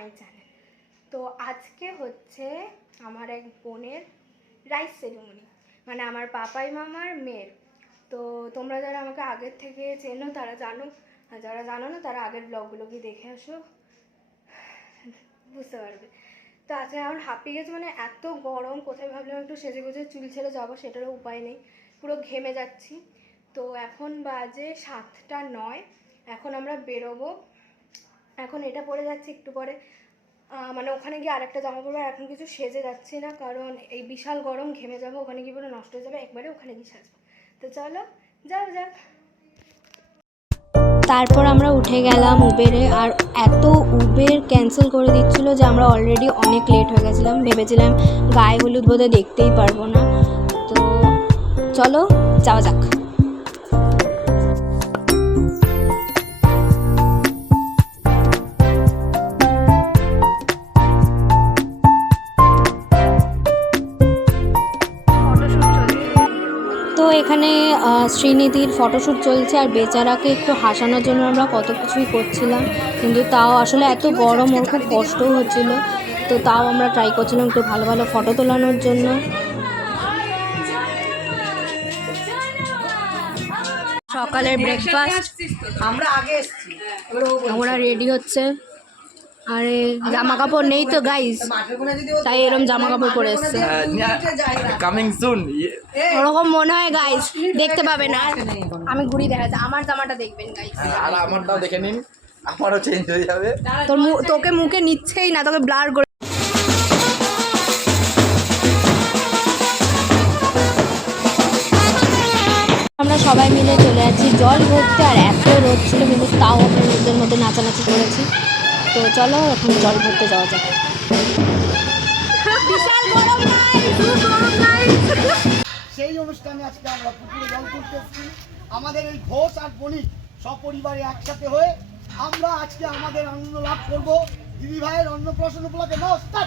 My channel. তো আজকে হচ্ছে আমার এক বোনের রাইস সেরিমনি, মানে আমার পাপাই মামার মেয়ের। তো তোমরা যারা আমাকে আগের থেকে চেনো তারা জানো, আর যারা জানো না তারা আগের ব্লগগুলো গিয়ে দেখে আসো, বুঝতে পারবে। তো আজকে আমার হাঁপিয়ে গেছে, মানে এত গরম, কোথায় ভাবলাম একটু সেজে গুজে চুল ছেড়ে যাবো, সেটারও উপায় নেই, পুরো ঘেমে যাচ্ছি। তো এখন বাজে 7:09, এখন আমরা বেরোবো। এখন এটা পরে যাচ্ছি, একটু পরে মানে ওখানে গিয়ে আরেকটা জামা পরবো। আর এখন কিছু সেজে যাচ্ছি না, কারণ এই বিশাল গরম, ঘেমে যাবো, ওখানে গিয়ে পুরো নষ্ট হয়ে যাবে, একবারে ওখানে গিয়ে সাজবো। তো চলো যাও যাক। তারপর আমরা উঠে গেলাম উবেরে, আর এত উবের ক্যান্সেল করে দিচ্ছিল যে আমরা অলরেডি অনেক লেট হয়ে গেছিলাম। ভেবেছিলাম গায়ে হলুদ বোধহয় দেখতেই পারবো না। তো চলো যাওয়া যাক। তো এখানে শ্রীনিধির ফটোশ্যুট চলছে, আর বেচারাকে একটু হাসানোর জন্য আমরা কত কিছুই করছিলাম, কিন্তু তাও আসলে এত গরম, ওর খুব কষ্টও হচ্ছিলো। তো তাও আমরা ট্রাই করছিলাম একটু ভালো ভালো ফটো তোলানোর জন্য। সকালের ব্রেকফাস্ট আমরা আগে এসেছি, ওরা রেডি হচ্ছে। আরে জামা কাপড় নেই তো গাইস, তাই এরকম জামা কাপড় পরে এসছে। কামিং সুন ওরকম মনে হয় গাইস, দেখতে পাবেন। আর আমি ঘুরি দেখাচ্ছি, আমার জামাটা দেখবেন গাইস। আর আমারটাও দেখে নিন, আমারও চেঞ্জ হয়ে যাবে। তোকে মুখে নিচ্ছেই না, তোকে ব্লার করে। আমরা সবাই মিলে চলে যাচ্ছি জল ভরতে, আর এত রোদ ছিল, কিন্তু তাও আমরা রোদের মধ্যে নাচানাচি করেছি। তো চলো এখন জল ভরতে যাওয়া যাক। সেই অনুষ্ঠানে আজকে আমরা পুকুরে জল তুলতে এসেছি। আমাদের এই ঘোষ আর বণিক সপরিবারে একসাথে হয়ে আমরা আজকে আমাদের আনন্দ লাভ করবো। দিদি ভাইয়ের অন্নপ্রাশন উপলক্ষে নমস্কার।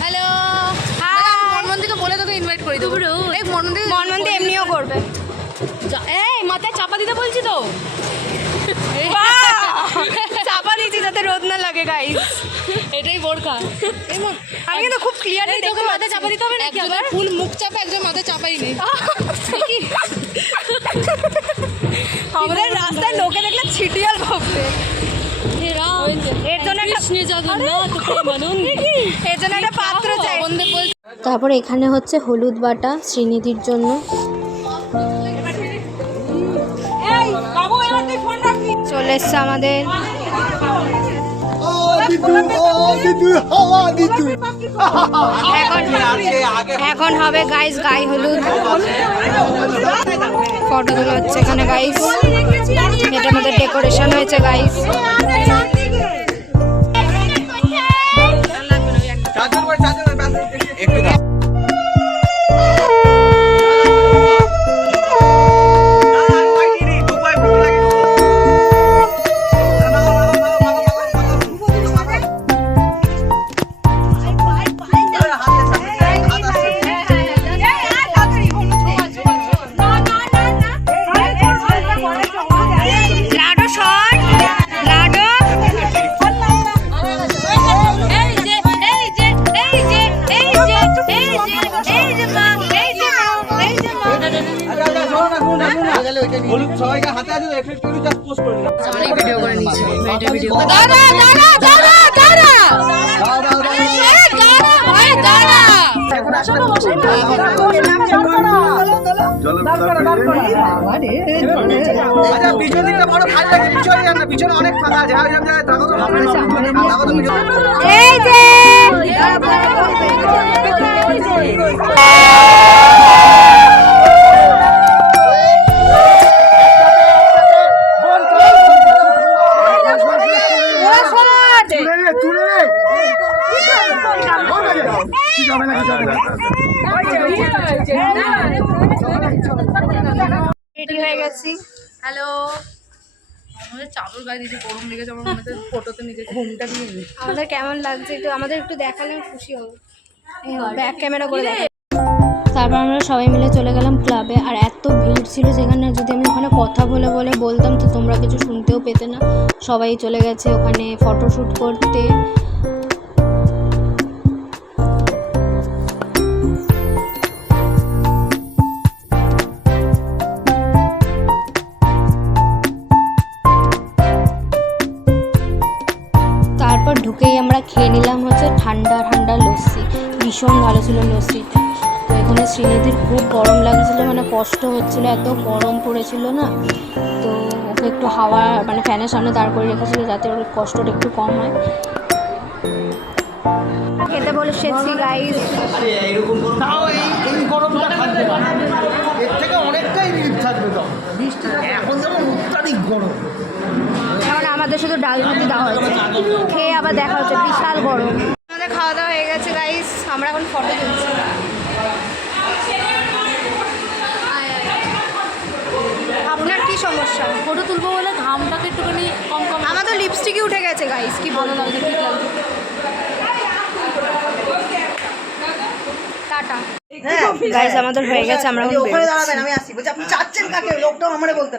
হ্যালো, মনমন্দিকে বলে তোকে ইনভাইট করে দেবো। মনমন্দি এমনিও করবে। এই মাথায় চাপা দিতে বলছি তো, চাপা দিয়েছি যাতে রোদ না লাগে গাইস। এটাই বোরখা। আমি কিন্তু খুব ক্লিয়ারলি তোকে মাথায় চাপা দিতে হবে না, একজন ফুল মুখ চাপা, একজন মাথায় চাপাই নেই। আমাদের রাস্তায় লোকে দেখলে ছিটিয়াল ভাববে। এর জন্য একটা পাত্র চাই। তারপর এখানে হচ্ছে হলুদ বাটা শ্রীনিধির জন্য। চলে এসছে আমাদের এখন হবে গাইস গায়ে হলুদ। ফটো তোলা হচ্ছে এখানে গাইস, এটার মধ্যে ডেকোরেশন হয়েছে গাইস। অনেক ভিডিও করে নিয়েছি ভিডিও পিছনে অনেক ফাঁকা আছে এই যে রেডি হয়ে গেছি। হ্যালো আমাদের চাদর গায়ে দিয়েছে গরম লেগেছে আমার মনে হচ্ছে ফটোতে নিজে ঘুমটা দিয়ে নিই আমাদের কেমন লাগছে একটু আমাদের একটু দেখালে আমি খুশি হব। ব্যাক ক্যামেরা করে দেখা। তারপর আমরা সবাই মিলে চলে গেলাম ক্লাবে। আর এত ভিড় ছিল সেখানে, যদি আমি ওখানে কথা বলে বলতাম তো তোমরা কিছু শুনতেও পেতে না। সবাই চলে গেছে ওখানে ফটোশ্যুট করতে। তারপর ঢুকেই আমরা খেয়ে নিলাম হচ্ছে ঠান্ডা ঠান্ডা লস্যি। ভীষণ ভালো ছিল লস্যিটা। তো এখানে শ্রীনিধির খুব গরম লাগছিল, মানে কষ্ট হচ্ছিল, এত গরম পড়েছিল না। তো ওকে একটু হাওয়া মানে ফ্যানের সামনে দাঁড় করে রেখেছিল যাতে ওর কষ্টটা একটু কম হয়। খেতে বলেছি গাইস। তাও এই গরমটা থাকবে না, এর থেকে অনেকটাই রিলিফ থাকবে। তো এখন যেমন অত্যাধিক গরম, এখন আমাদের শুধু ডাল ভাতি দেওয়া হয়েছে, খেয়ে আবার দেখা হচ্ছে বিশাল গরম। আমাদের খাওয়া দাওয়া হয়ে গেছে গাইস, আমরা এখন ফটো তুলছি। আপনার কি সমস্যা? ফটো তুলবো বলে ঘামটাকে একটুখানি কম কম আমার তো লিপস্টিকই উঠে গেছে গাইস, কি ভালো বলো লাগছে ঠিক লাগছে টাটা। গাইস আমাদের হয়ে গেছে, আমরা এখন বেরোচ্ছি। আমি আসছি বলছি আপনি চাচ্ছেন কাকে, লোকটাও আমারে বলতে